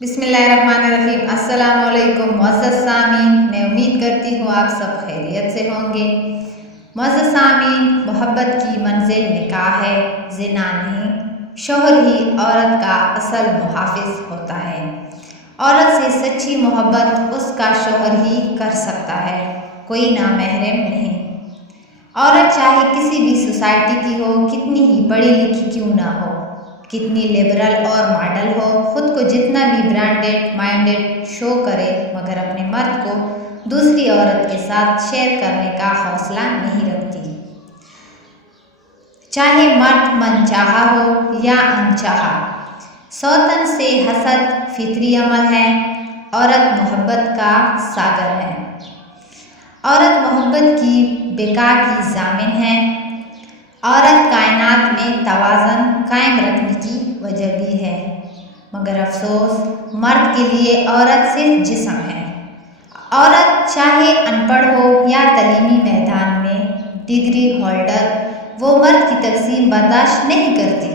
بسم اللہ الرحمن الرحیم۔ السلام علیکم معزز سامعین، میں امید کرتی ہوں آپ سب خیریت سے ہوں گے۔ معزز سامعین، محبت کی منزل نکاح ہے، زنا نہیں۔ شوہر ہی عورت کا اصل محافظ ہوتا ہے۔ عورت سے سچی محبت اس کا شوہر ہی کر سکتا ہے، کوئی نامحرم نہیں۔ عورت چاہے کسی بھی سوسائٹی کی ہو، کتنی ہی پڑھی لکھی کیوں نہ ہو، کتنی لبرل اور ماڈل ہو، خود کو جتنا بھی برانڈڈ مائنڈڈ شو کرے، مگر اپنے مرد کو دوسری عورت کے ساتھ شیئر کرنے کا حوصلہ نہیں رکھتی۔ چاہے مرد من چاہا ہو یا انچاہا، سوتن سے حسد فطری عمل ہے۔ عورت محبت کا ساگر ہے۔ عورت محبت کی بقا کی ضامن ہے۔ عورت کائنات میں توازن قائم رکھنے کی وجہ بھی ہے، مگر افسوس مرد کے لیے عورت صرف جسم ہے۔ عورت چاہے ان پڑھ ہو یا تعلیمی میدان میں ڈگری ہولڈر، وہ مرد کی تقسیم برداشت نہیں کرتی۔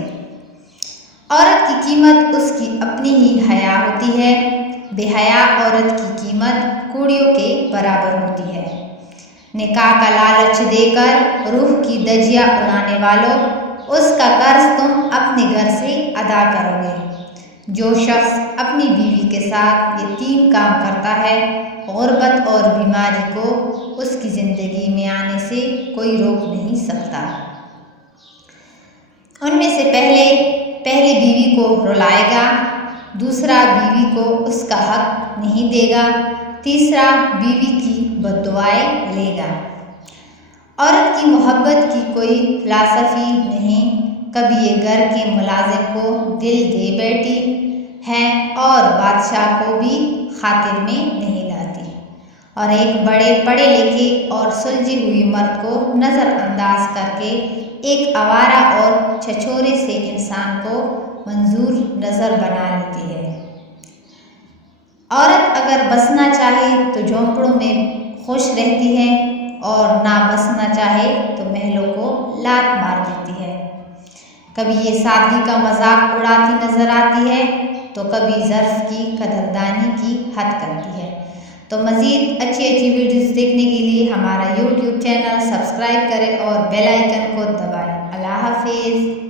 عورت کی قیمت اس کی اپنی ہی حیا ہوتی ہے۔ بے حیا عورت کی قیمت کوڑیوں کے برابر ہوتی ہے۔ نکاح کا لالچ دے کر روح کی دھجیاں اڑانے والوں، اس کا قرض تم اپنے گھر سے ادا کرو گے۔ جو شخص اپنی بیوی کے ساتھ یہ 3 کام کرتا ہے، غربت اور بیماری کو اس کی زندگی میں آنے سے کوئی روک نہیں سکتا۔ ان میں سے پہلی بیوی کو رلائے گا، دوسرا بیوی کو اس کا حق نہیں دے گا، تیسرا بیوی کی بددعائیں لے گا۔ عورت کی محبت کی کوئی فلسفی نہیں، کبھی یہ گھر کے ملازم کو دل دے بیٹھی ہے اور بادشاہ کو بھی خاطر میں نہیں لاتی، اور ایک بڑے پڑھے لکھے اور سلجھی ہوئی مرد کو نظر انداز کر کے ایک آوارہ اور چھچورے سے انسان کو منظور نظر بنا لیتی ہے۔ عورت اگر بسنا چاہے تو جھونپڑوں میں خوش رہتی ہے، اور نہ بسنا چاہے تو محلوں کو لات مار دیتی ہے۔ کبھی یہ سادگی کا مذاق اڑاتی نظر آتی ہے تو کبھی ظرف کی قدردانی کی حد کرتی ہے۔ تو مزید اچھی ویڈیوز دیکھنے کے لیے ہمارا YouTube چینل سبسکرائب کریں اور بیل آئیکن کو دبائیں۔ اللہ حافظ۔